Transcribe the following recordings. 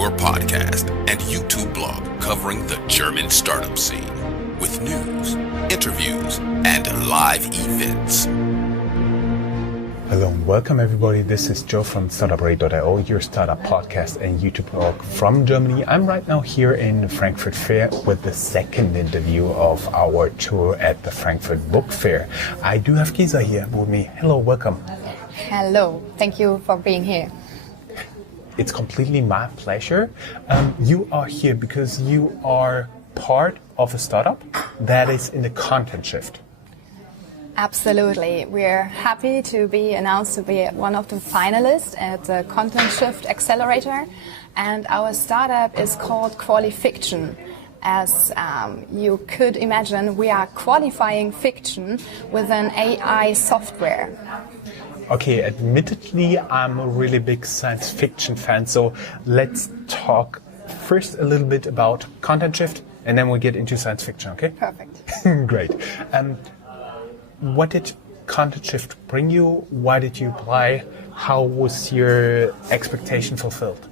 your podcast and YouTube blog covering the German startup scene with news, interviews, and live events. Hello and welcome everybody. This is Joe from Startuprad.io, your startup podcast and YouTube blog from Germany. I'm right now here in Frankfurt Fair with the second interview of our tour at the Frankfurt Book Fair. I do have Gisa here with me. Hello, welcome. Hello, thank you for being here. It's completely my pleasure. You are here because you are part of a startup that is in the content shift. Absolutely. We're happy to be announced to be one of the finalists at the Content Shift Accelerator. And our startup is called QualiFiction. As you could imagine, we are qualifying fiction with an AI software. Okay, admittedly, I'm a really big science fiction fan. So let's talk first a little bit about content shift and then we'll get into science fiction, okay? Perfect. Great. What did Content Shift bring you? Why did you apply? How was your expectation fulfilled?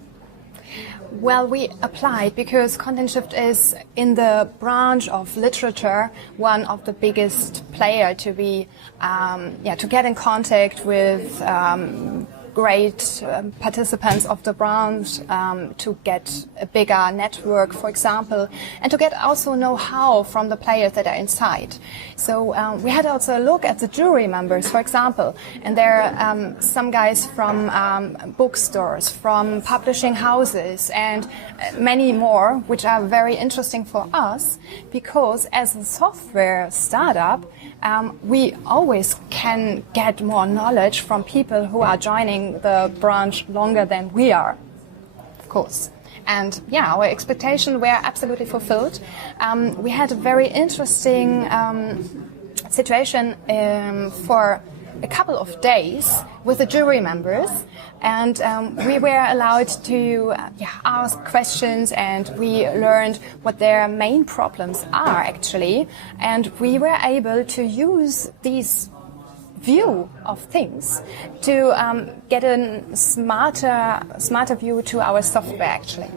Well, we applied because Content Shift is in the branch of literature one of the biggest player to be, to get in contact with great participants of the branch, to get a bigger network, for example, and to get also know-how from the players that are inside. So we had also a look at the jury members, for example, and there are some guys from bookstores, from publishing houses, and many more, which are very interesting for us, because as a software startup, we always can get more knowledge from people who are joining the branch longer than we are, of course. And yeah, our expectations were absolutely fulfilled. We had a very interesting situation for a couple of days with the jury members, and we were allowed to ask questions, and we learned what their main problems are actually, and we were able to use these view of things to get a smarter view to our software actually.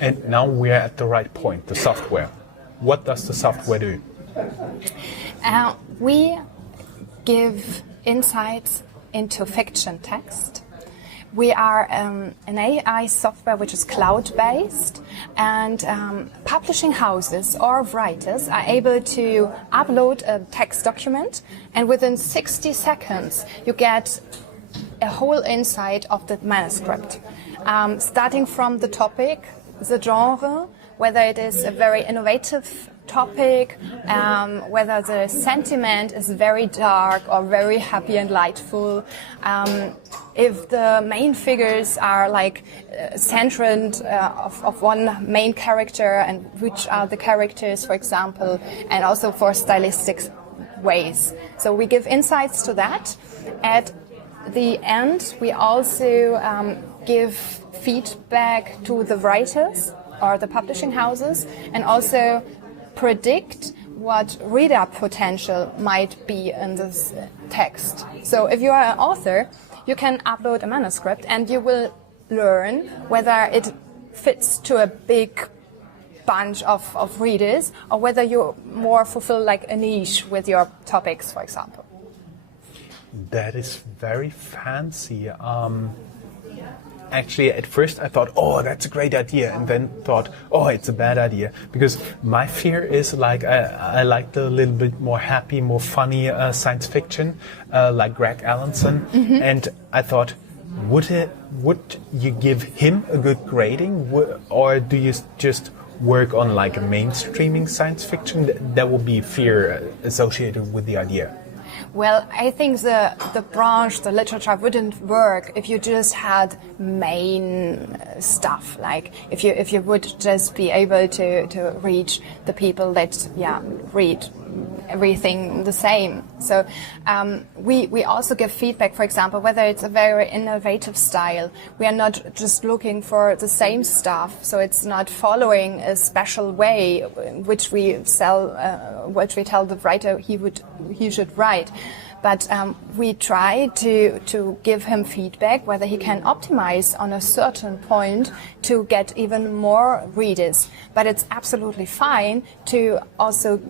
And now we're at the right point, the software. What does the software do? We give insights into fiction text. We are an AI software which is cloud-based, and publishing houses or writers are able to upload a text document, and within 60 seconds you get a whole insight of the manuscript, starting from the topic, the genre, whether it is a very innovative topic, whether the sentiment is very dark or very happy and lightful, if the main figures are like centered of one main character, and which are the characters, for example, and also for stylistic ways. So we give insights to that. At the end, we also give feedback to the writers or the publishing houses, and also predict what reader potential might be in this text. So if you are an author, you can upload a manuscript and you will learn whether it fits to a big bunch of readers, or whether you more fulfill like a niche with your topics, for example. That is very fancy. Actually, at first I thought, oh, that's a great idea, and then thought, oh, it's a bad idea. Because my fear is like I like the little bit more happy, more funny science fiction, like Greg Allenson, and I thought, would you give him a good grading, or do you just work on like a mainstreaming science fiction? That would be fear associated with the idea. Well, I think the branch, the literature wouldn't work if you just had main stuff. Like if you would just be able to reach the people that read everything the same. So we also give feedback, for example, whether it's a very innovative style. We are not just looking for the same stuff, so it's not following a special way which we tell the writer he should write. But we try to give him feedback whether he can optimize on a certain point to get even more readers. But it's absolutely fine to also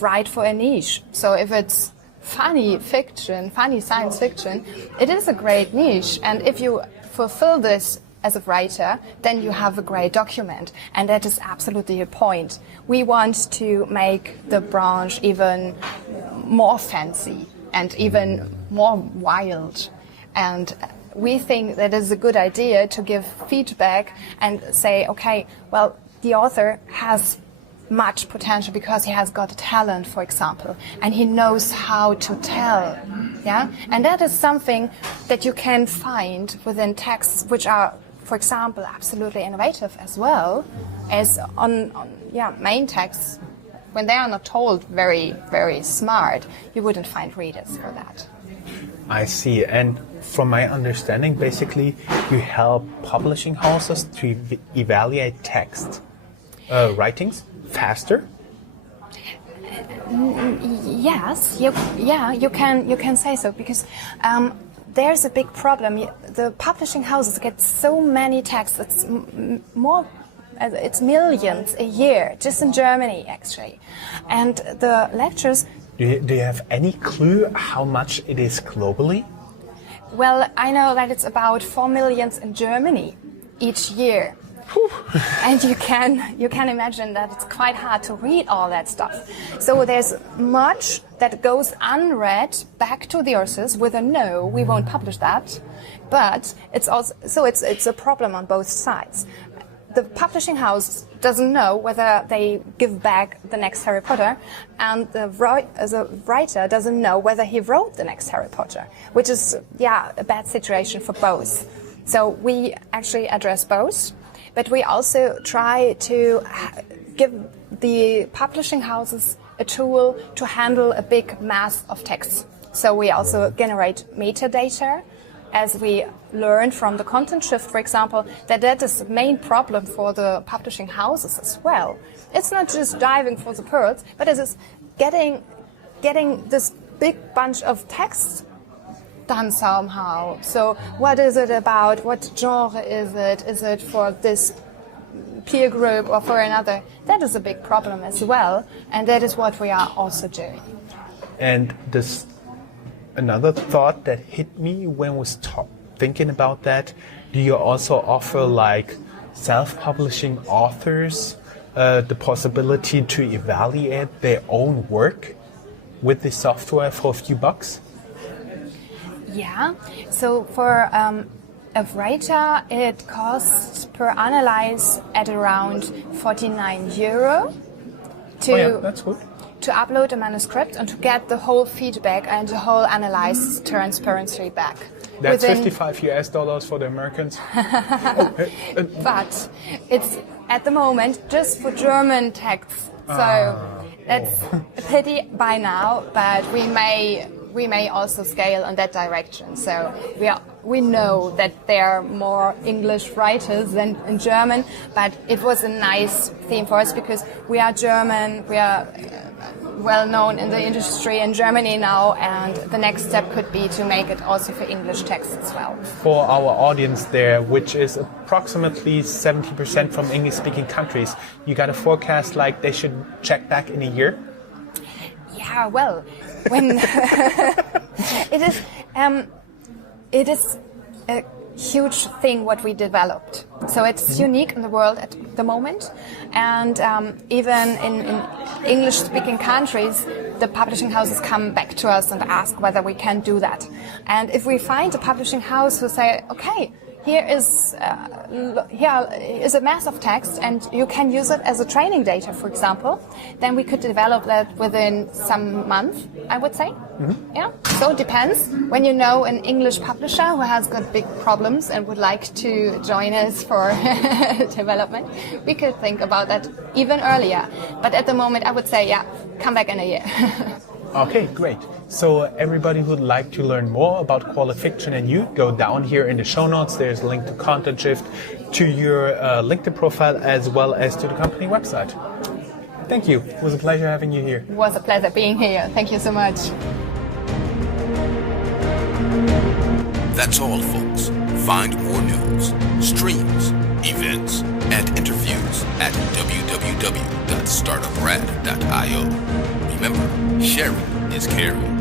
write for a niche. So if it's funny fiction, funny science fiction, it is a great niche. And if you fulfill this as a writer, then you have a great document. And that is absolutely the point. We want to make the branch even more fancy and even more wild. And we think that it's a good idea to give feedback and say, okay, well, the author has much potential because he has got a talent, for example, and he knows how to tell. Yeah, and that is something that you can find within texts which are, for example, absolutely innovative as well as on main texts. When they are not told very, very smart, you wouldn't find readers for that. I see. And from my understanding, basically, you help publishing houses to evaluate text writings faster. Yes, you can say so, because there's a big problem. The publishing houses get so many texts. It's millions a year, just in Germany, actually. And the lectures... Do you have any clue how much it is globally? Well, I know that it's about 4 million in Germany each year. And you can imagine that it's quite hard to read all that stuff. So there's much that goes unread back to the authors with a no, we won't publish that. But it's also it's a problem on both sides. The publishing house doesn't know whether they give back the next Harry Potter, and the writer doesn't know whether he wrote the next Harry Potter, which is a bad situation for both. So we actually address both. But we also try to give the publishing houses a tool to handle a big mass of texts. So we also generate metadata, as we learned from the content shift, for example, that is the main problem for the publishing houses as well. It's not just diving for the pearls, but it is getting this big bunch of texts done somehow. So what is it about? What genre is it? Is it for this peer group or for another? That is a big problem as well, and that is what we are also doing. And this another thought that hit me when I was thinking about that, do you also offer like self-publishing authors the possibility to evaluate their own work with the software for a few bucks? Yeah, so for a writer, it costs per analyze at around €49 that's good. to upload a manuscript and to get the whole feedback and the whole analysis transparency back. That's $55 for the Americans. But it's at the moment just for German texts, so that's a pity by now, but we may also scale in that direction. So we know that there are more English writers than in German, but it was a nice theme for us because we are German, we are well known in the industry in Germany now, and the next step could be to make it also for English texts as well. For our audience there, which is approximately 70% from English-speaking countries, you got a forecast like they should check back in a year? Yeah, well, when it is a huge thing what we developed. So it's unique in the world at the moment, and even in English-speaking countries, the publishing houses come back to us and ask whether we can do that. And if we find a publishing house who say, okay, here is a mass of text and you can use it as a training data, for example, then we could develop that within some month, I would say. Mm-hmm. Yeah. So it depends. When you know an English publisher who has got big problems and would like to join us for development, we could think about that even earlier. But at the moment, I would say, come back in a year. Okay, great. So everybody who'd like to learn more about QualiFiction and you, go down here in the show notes. There's a link to Content Shift, to your LinkedIn profile, as well as to the company website. Thank you. It was a pleasure having you here. It was a pleasure being here. Thank you so much. That's all, folks. Find more news, streams, events, and interviews at www.startuprad.io. Remember, sharing is caring.